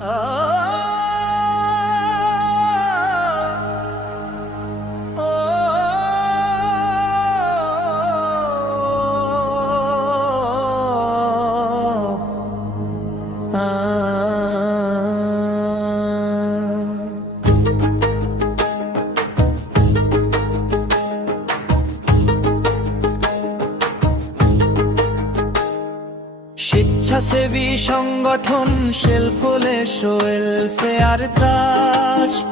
Oh. স্বেচ্ছাসেবী সংগঠন শেলফলে welfare trust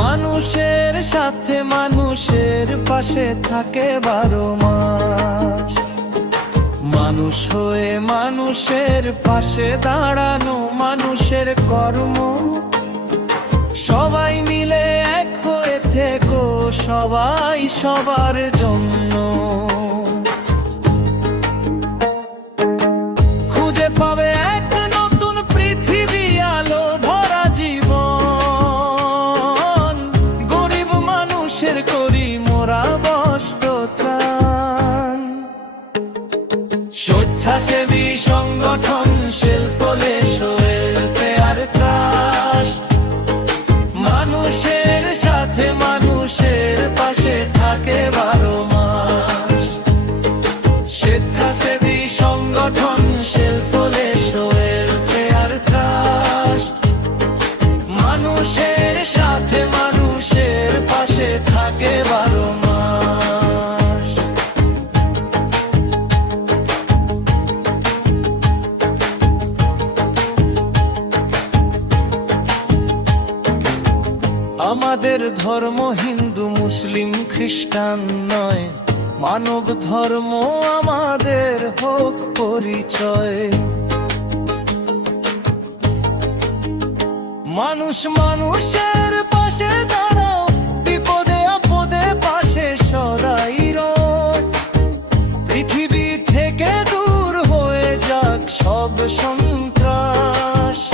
মানুষের সাথে মানুষের পাশে থাকে বারো মাস। মানুষ হয়ে মানুষের পাশে দাঁড়ানো মানুষের কর্ম। সবাই মিলে এক হয়ে থেকো, সবাই সবার জন্য। স্বেচ্ছাসেবী সংগঠন শিল্প আমাদের ধর্ম হিন্দু, মুসলিম, খ্রিস্টান নয়। মানব ধর্ম আমাদের হোক পরিচয়। মানুষ মানুষের পাশে দাঁড়াও, বিপদে আপদে পাশে সদাই। পৃথিবী থেকে দূর হয়ে যাক সব সন্ত্রাস।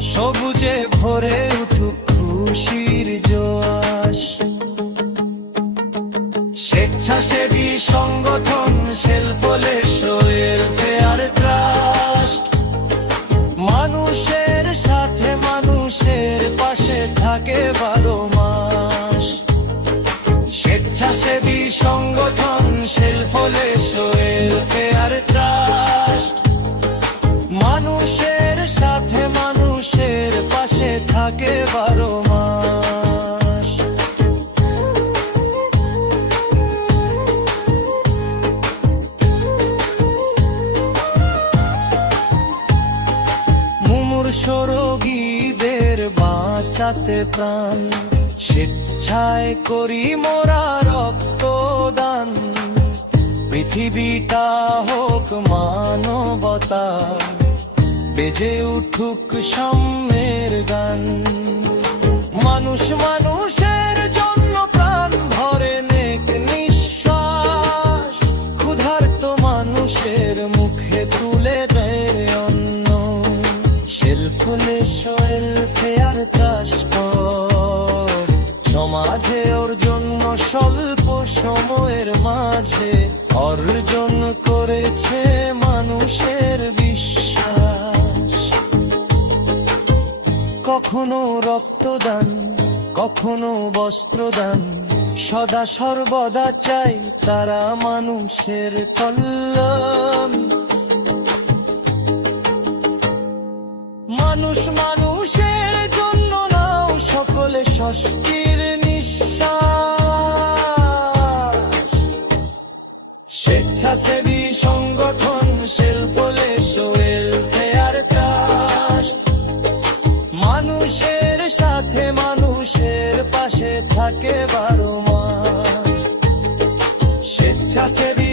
সবুজে ভরে উঠুক খুশির জোয়াস স্বেচ্ছাসেবী সংগঠন সেলফলে ওয়েলফেয়ার ট্রাস্ট মানুষের সাথে মানুষের পাশে থাকে বারো মাস। স্বেচ্ছাসেবী সংগঠন সেলফলে ওয়েলফেয়ার ট্রাস্ট মানুষের সাথে মানুষের পাশে থাকে বারো মুমুর সরোগীদের বাঁচাতে প্রাণ। স্বেচ্ছায় করি মোরা রক্তদান। পৃথিবীটা হোক মানবতা, বেজে উঠুক সাম্যের গান। মানুষ মানুষের সময়ের মাঝে অর্জন করেছে মানুষের বিশ্বাস। কখনো রক্তদান, কখনো বস্ত্রদান, সদা সর্বদা চাই তারা মানুষের কল্যাণ। মানুষ মানুষের জন্য নাও সকলে স্বস্তির স্বেচ্ছাসেবী সংগঠন শিল্প ওয়েলফেয়ার ট্রাস্ট মানুষের সাথে মানুষের পাশে থাকে বারো মাস। স্বেচ্ছাসেবী